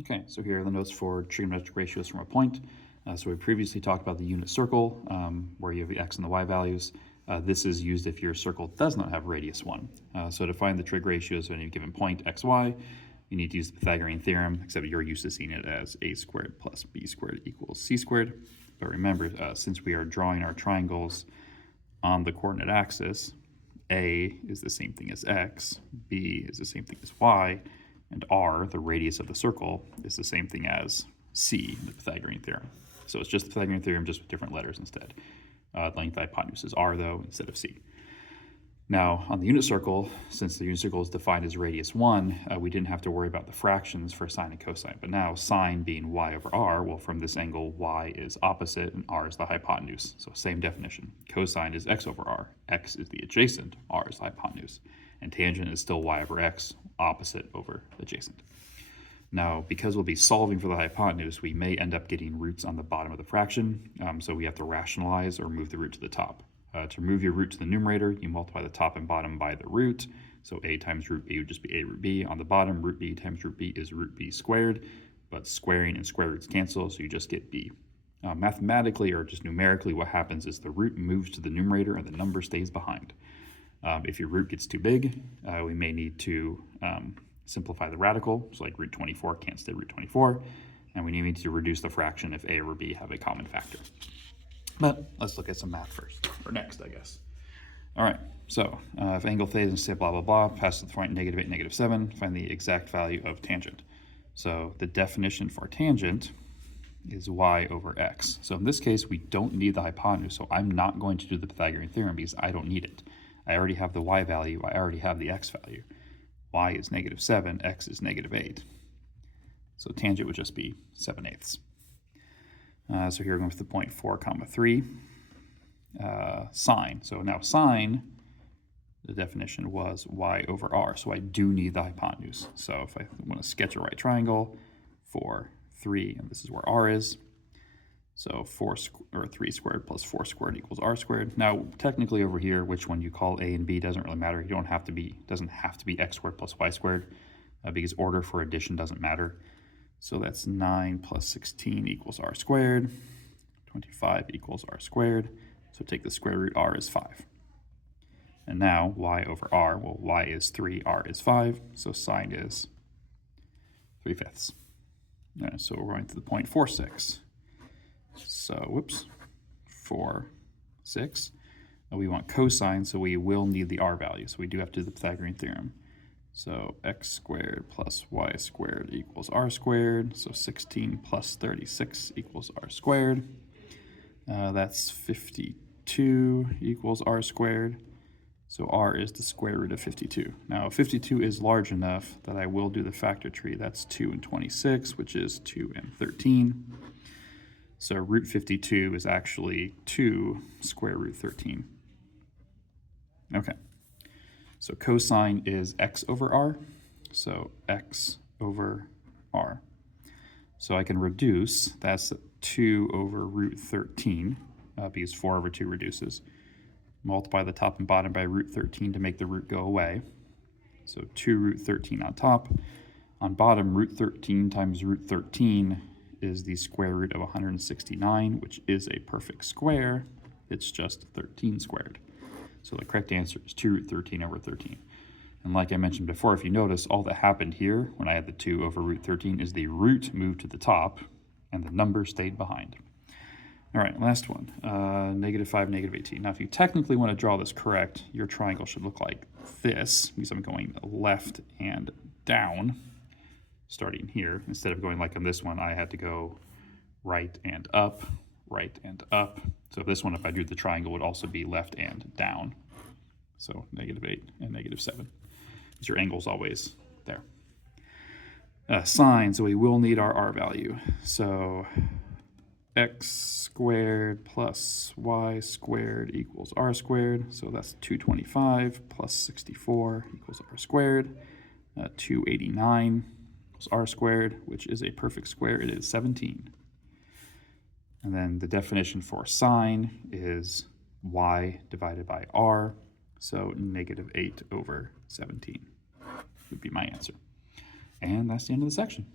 Okay, so here are the notes for trigonometric ratios from a point. So we previously talked about the unit circle, where you have the x and the y values. This is used if your circle does not have radius 1. So to find the trig ratios of any given point x, y, you need to use the Pythagorean theorem, except you're used to seeing it as a squared plus b squared equals c squared. But remember, since we are drawing our triangles on the coordinate axis, a is the same thing as x, b is the same thing as y, and r, the radius of the circle, is the same thing as c, the Pythagorean theorem. So it's just the Pythagorean theorem, just with different letters instead. Length hypotenuse is r, though, instead of c. Now, on the unit circle, since the unit circle is defined as radius 1, we didn't have to worry about the fractions for sine and cosine. But now, sine being y over r, well, from this angle, y is opposite and r is the hypotenuse. So same definition. Cosine is x over r. X is the adjacent, r is the hypotenuse. And tangent is still y over x, opposite over adjacent. Now, because we'll be solving for the hypotenuse, we may end up getting roots on the bottom of the fraction, so we have to rationalize or move the root to the top. To move your root to the numerator, you multiply the top and bottom by the root. So a times root b would just be a root b. On the bottom, root b times root b is root b squared, but squaring and square roots cancel, so you just get b. Mathematically, or just numerically, what happens is the root moves to the numerator and the number stays behind. If your root gets too big, we may need to simplify the radical, so like root 24 can't stay root 24, and we need to reduce the fraction if a or b have a common factor. But let's look at some math first, or next, I guess. All right, so if angle theta is, say, blah, blah, blah, passes the point -8, -7, find the exact value of tangent. So the definition for tangent is y over x. So in this case, we don't need the hypotenuse, so I'm not going to do the Pythagorean theorem because I don't need it. I already have the y value, I already have the x value. Y is -7, x is -8. So tangent would just be 7/8. So here we're going with the point 4, 3. Sine. So now sine, the definition was y over r. So I do need the hypotenuse. So if I want to sketch a right triangle, 4, 3, and this is where r is. So 3 squared plus 4 squared equals r squared. Now, technically over here, which one you call a and b doesn't really matter. You don't have to be, doesn't have to be x squared plus y squared, because order for addition doesn't matter. So that's 9 plus 16 equals r squared. 25 equals r squared. So take the square root, r is 5. And now y over r, well, y is 3, r is 5, so sine is 3/5. So we're going to the point 4, 6. So, whoops, 4, 6. We want cosine, so we will need the r value. So we do have to do the Pythagorean theorem. So x squared plus y squared equals r squared. So 16 plus 36 equals r squared. That's 52 equals r squared. So r is the square root of 52. Now 52 is large enough that I will do the factor tree. That's 2 and 26, which is 2 and 13. So root 52 is actually 2 square root 13. Okay. So cosine is x over r. So x over r. So I can reduce, that's 2 over root 13, because 4 over 2 reduces. Multiply the top and bottom by root 13 to make the root go away. So 2 root 13 on top. On bottom, root 13 times root 13 is the square root of 169, which is a perfect square. It's just 13 squared. So the correct answer is 2 root 13 over 13. And like I mentioned before, if you notice, all that happened here when I had the 2 over root 13 is the root moved to the top and the number stayed behind. All right, last one, -5, -18. Now, if you technically want to draw this correct, your triangle should look like this, because I'm going left and down, starting here. Instead of going like on this one, I had to go right and up, right and up. So this one, if I drew the triangle, would also be left and down. So -8 and -7. Because your angle's always there. Sine, so we will need our r value. So x squared plus y squared equals r squared. So that's 225 plus 64 equals r squared. 289 equals r squared, which is a perfect square. It is 17. And then the definition for sine is y divided by r. So -8 over 17 would be my answer. And that's the end of the section.